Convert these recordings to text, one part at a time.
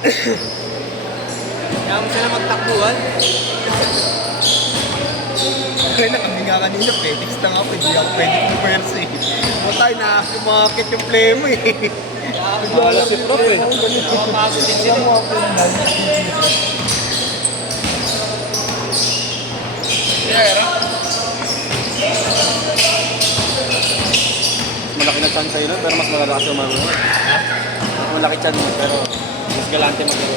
Kaya mo sila magtakbuhan. Kaya na kami nga kanina, pedix lang ako, hindi ako pwede converse eh. Matay na, kumakit yung play mo eh. Wala si Prof eh. Nakapasok din sila. Malaki na chan sa'yo nun, pero mas malalakas yung marunong. Malaki chan mo, pero mas galante mag-iro.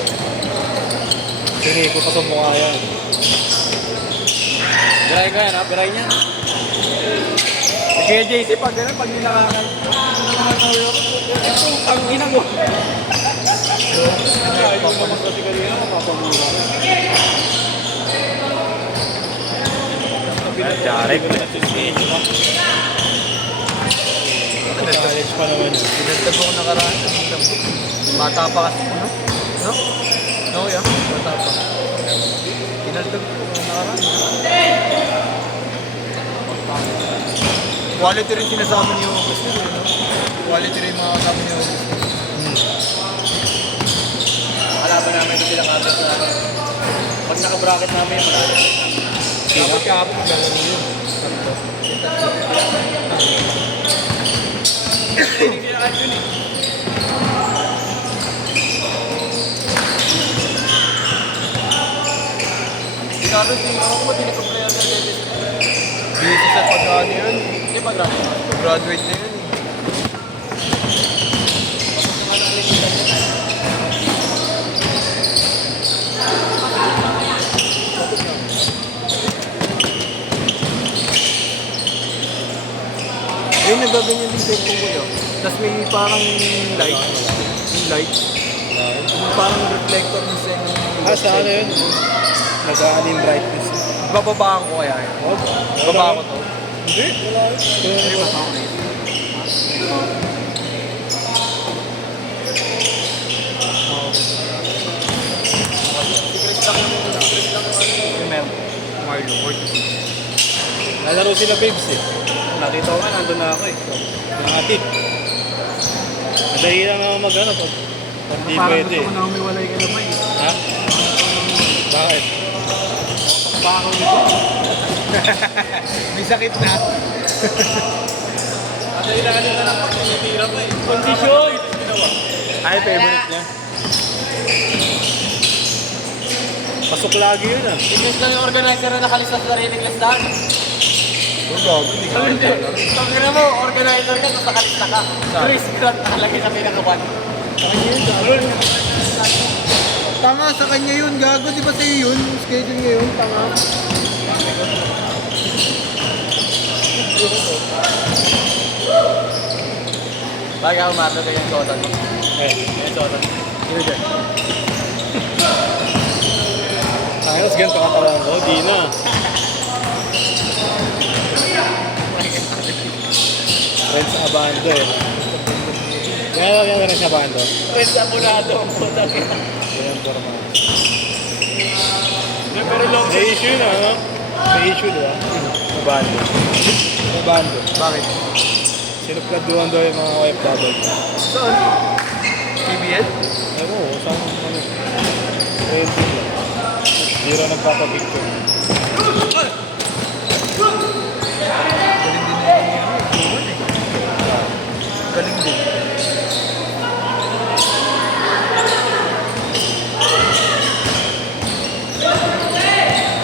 Hindi ko pa sa mukha yan. Biray ka yan ha, biray niya. Kaya JC, pag gano'n, pag nilakakan, ang ina mo. Ayaw naman kasi kanina, mapapamura. Jarek. Challenge pa naman yun. Pinagtag ko nakaraan. Bata pa kasi, no? No? No, yeah. Bata pa. Pinagtag ko nakaraan. Quality rin sinasama niyo gusto niyo, no? Quality rin mga kasama niyo gusto. Kalaban namin ito silang agad sa akin. Pag naka-bracket namin, malalakas namin. Dapat kapag gano'n yun. Hindi sila kahit yun eh. Hindi ka rin, hindi ako ba tinipag-player na debit? Busy sa pag-ano yun. Hindi pa graduate. Graduate na yun. Ayun, nagaganyan din cellphone ko yun. Tapos may parang light. Yung light. Yung parang reflector ng Ah, sa ano yun? Nag-aan yung brightness. Bababaan ko kaya yun. Oh, Bababa ko to. Hindi, wala. Hindi ba ako? Yung meron. Marlo, 46. Nalaro sila babes eh. Nakita ko nga, nandun na ako eh. Yung atik. Madali lang naman mag-ano pag hindi Parang pwede. gusto ko na umiwalay ka naman eh. Ha? Bakit? Bako nito. May sakit na. Madali lang na lang pag tinitira mo eh. Kondisyon! Ay, favorite niya. Pasok lagi yun ah. Fitness lang yung organizer na nakalista sa sariling listahan. Ang gago, hindi ka rin pala. Tangina mo, organizer ka, tapos nakalista ka. Chris Grant nakalagay sa pinakaban. Tanga, sa kanya yun. Gago, di ba sa'yo yun? Schedule niya yun, tanga. Baga ako matod yung sotan mo. Eh, Yung sotan. sino dyan? Ayos, ganito katawan ko. Di na. Friends Abando eh. Yan rin sa Abando. Pwede apulado ang puta kita. Yan, forma. Pero long May issue na, no? May issue, di ba? Abando. Abando. Bakit? Sinupladuhan daw yung mga OFW. Saan? PBL? Ewan ko, saan ano? Friendship lang. Hindi rin nagpapapicture. Galing din na yung galing din.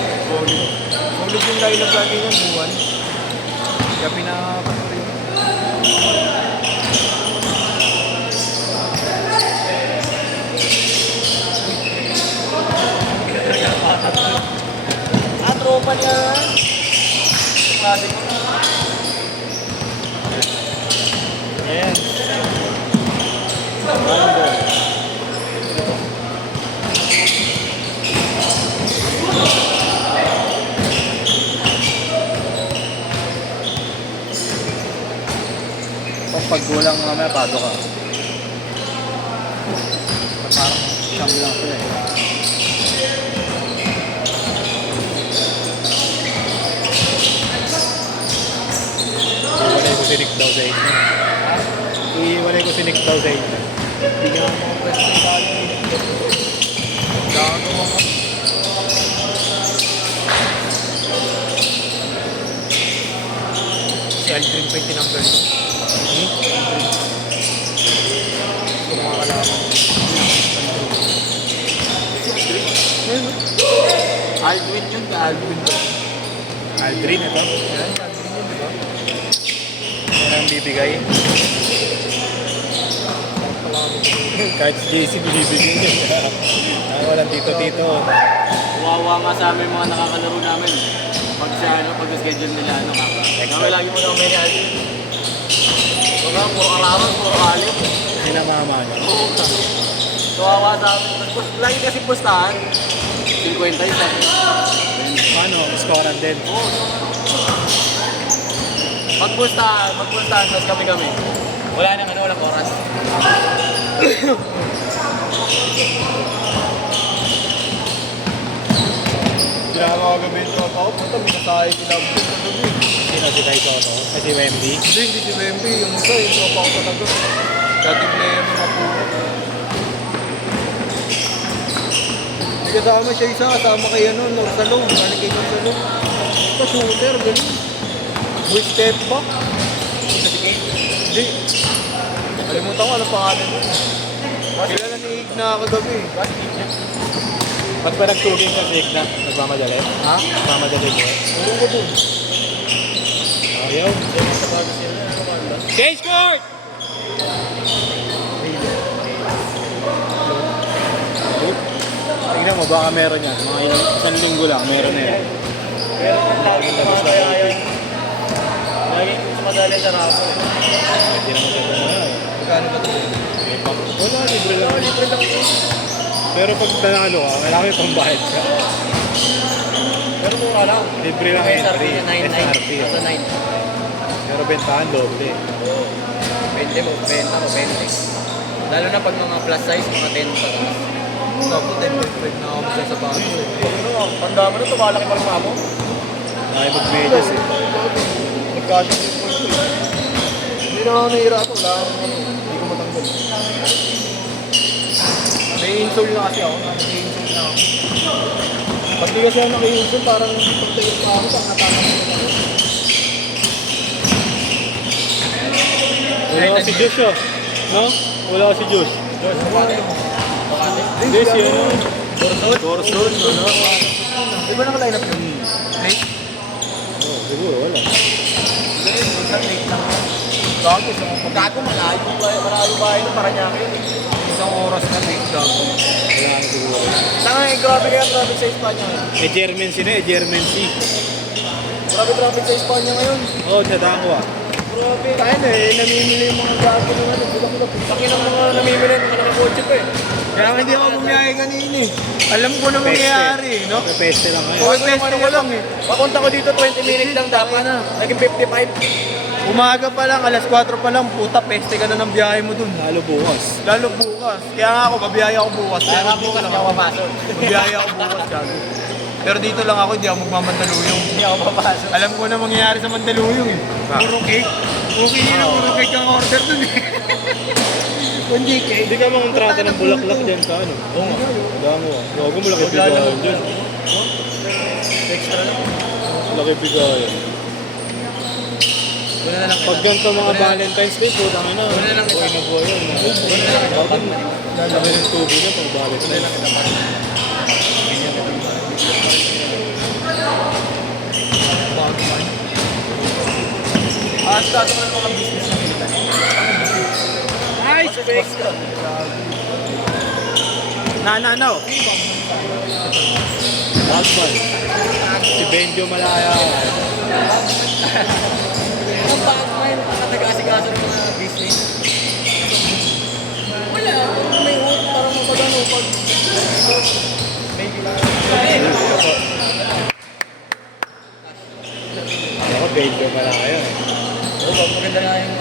Solid yung lineup lagi ng buwan. Kaya pinapatuloy. tropa niya. Klase ko. Ayan. Abando. Pag kulang mamaya, pado ka. Parang siyam lang sila eh. Iiwalay ko si Nick daw sa inyo. Iiwalay ko si Nick daw sa inyo. Bigyan mo ng pwesto sa akin. Aldrin pa yung tinanggal ko. Ito mga kalaman. Ayun, no? Aldwin yun, Aldwin ba? Aldrin ito. Yan, Aldwin yun, di ba? Yan ang bibigay. Kahit si JC bibigay niya. Walang tito-tito. Kawawa nga sa amin mga nakakalaro namin. Pag siya, pag-schedule nila, kami lagi mo daw may Aldrin. Baka, puro arawan, puro alim. Hindi na mama niya. Kawawa sa amin. Lagi kasi pustahan. 50 yung sabi. Paano? Scorean din. Magpustahan, tapos kami. Wala nang walang oras. Ginagawa ko gabi ito ako. Puta, minasahe sila. Sino si Kai Soto? Kasi Wemby. Hindi si Wemby. Yung isa, yung tropa ko talaga. Dating player ng Mapuro. May kasama siya isa, kasama kay Norsalong. Ano kay Norsalong? Pa-shooter, ganun. With step back. Hindi. Kalimutan ko, anong pangalan mo? Kilala ni Ig na kagabi. Ba't ba nagtuging ka si Igna? Nagmamadali? Ha? Nagmamadali ko. Urong ko dun. Ayaw. Cage court! Tingnan mo, baka meron yan. Mga isang linggo lang, meron na yan. Pero kung lagi kumakaya yan, lagi sumadali sa rapo. Hindi naman siya tumayo. Magkano ba ito? Wala, libre lang. Libre lang. Pero pag nanalo ka, kailangan may pambayad ka. Pero mura lang. Libre lang SRP entry. na 9.9. SRP. Nasa 9. Pero bentahan doble. Oo. 20 mo, 20 mo, 20. Lalo na pag mga plus size, mga 10 pa. Tapos 10.5 na ako magsasabahan ko. Tanda mo na, tumalaki pa rin mo. Nakay mag-medyas eh. Nagkasya yung point ko. Hindi na ako nahihirapan. Wala akong hindi ko matanggal. May insole na kasi ako. May insole na ako. Pag di kasi ako naki-insole, parang pagtayo pa ako, pag natanong ko na ako. Wala ka si Josh oh. No? Wala ka si Josh. Josh yun. Corson, no? Di ba naka-line up yun? Late? Oh, siguro wala. Hindi, minsan late lang. Gago, Gago, malayo bahay ng Paranaque yun. isang oras na late gago. Wala ka siguro. Saka grabe kaya traffic sa Espanya. German si na eh, German si. Grabe traffic sa Espanya ngayon. Oo, sa Dangwa. Grabe. Kaya na eh, namimili yung mga gago na ano. Laki ng mga namimili ng mga nakakotse pa eh. Kaya hindi ako bumiyahe kanina eh. Alam ko na mangyayari, no? Peste lang ngayon. Okay, peste ko lang eh. Papunta ko dito 20 minutes lang dapat na. Naging 55. Umaga pa lang, alas 4 pa lang, puta, peste ka na ng biyahe mo dun. Lalo bukas. Lalo bukas. Kaya nga ako, babiyahe ako bukas. Kaya nga Pero bukas lang ako papasok. Babiyahe ako bukas, gago. Pero dito lang ako, hindi ako magmamandaluyong. Hindi ako papasok. Alam ko na mangyayari sa Mandaluyong eh. Puro cake. Okay yun, puro cake ang order dun eh. Kundi cake. Hindi ka mangontrata ng bulaklak dyan sa ano? Oo nga. Dangwa. Gago mo laki bigayan dyan. Extra lang. Laki bigayan. Wala na lang. Pag ganito mga Valentine's Day, putang ina. Wala na lang kita. Buhay na buhay yun. Wala na lang kita. Bago lalaki ng tubig na pag Valentine's. Bago man. Start ko ng mga business na kita. Nice! Extra. No. Bagman. Si Benjo Malaya. Ang bagman, nakatag-asikaso ng mga business. Wala. May hook para mapagano pag... Ako, Benjo Malaya. Oo, maganda na yung...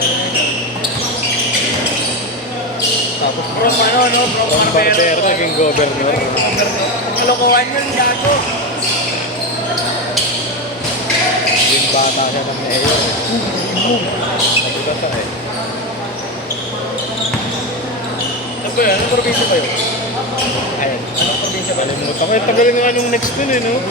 Tapos, From ano, no? From Ang Barbero naging governor. Kalokohan yun, gago. Yung bata siya ng mayor. Sabi ka sa eh. Ano ba yan? Anong probinsya kayo? Ayun. Anong probinsya ba? Kalimutan ko. Tagal nga anong next nun eh, no?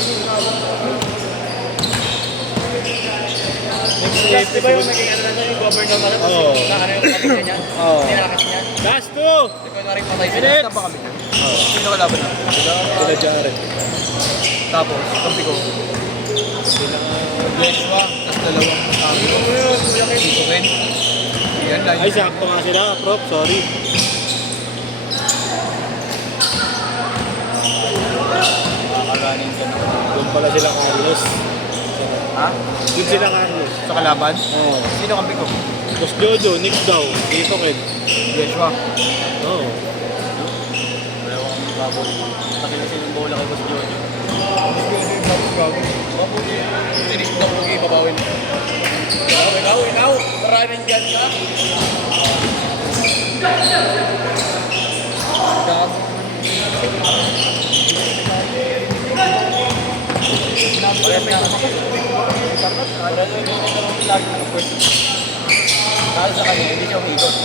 Next Last, di ba yung naging ano na siya, yung governor na tapos Oo. na ano yung kapatid niya? Oo. Nilalakas niya. Last two! Di ko na rin patay sila. Minutes! Saan ba kami? Sino kalaban natin? Sila Jared. Tapos, kampi ko. Sila... Joshua, tapos dalawang Tito Ken. Yan lang. Ay, sakto nga sila, prop. Sorry. Makakaranin ka na. Doon pala sila Carlos. Ha? Doon sila Carlos. Sa kalaban? Oo. Sino kampi ko? Tapos Jojo, Nick daw. Dito Ken. Joshua. Oo. Wala ko kami baboy. Takil na silang bola kay Boss Jojo. Sinis na po kayo babawin. Ikaw. Maraming dyan ka. Parehas na ako. Parehas na yung lagi ng first. Dahil sa kanya, hindi siya umikot.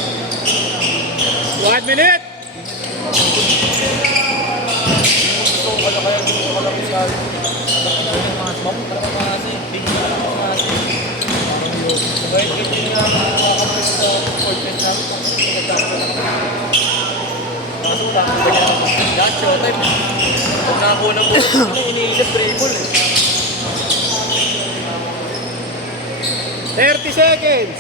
1 minute! Gusto ko pala kaya gusto ko lang siya. Mga small, talagang mga kasi. Tingin ko mga kasi. Kahit ganyan na makakapit sa podcast namin, kung nagkakaroon na kami. Kaso wala akong ganyan ako. Lahat showtime. Pag nakakuha ng buhay, iniisip dribble eh. 30 seconds!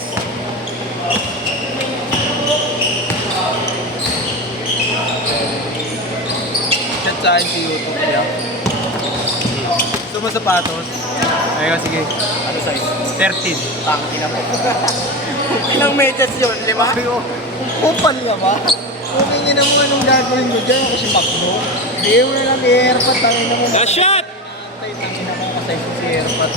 Chat sa akin si YouTube niya. Gusto mo sapatos? Ayun, sige. Ano size? 13. Tangki na po. Ilang medyas yun? 5? Sabi ko, kupal ka ba? Okay nyo naman anong gagawin mo dyan kasi makno. Hindi mo na lang i-airpat. Tangin na mo. Last shot! Tangin na mo kasi si airpat.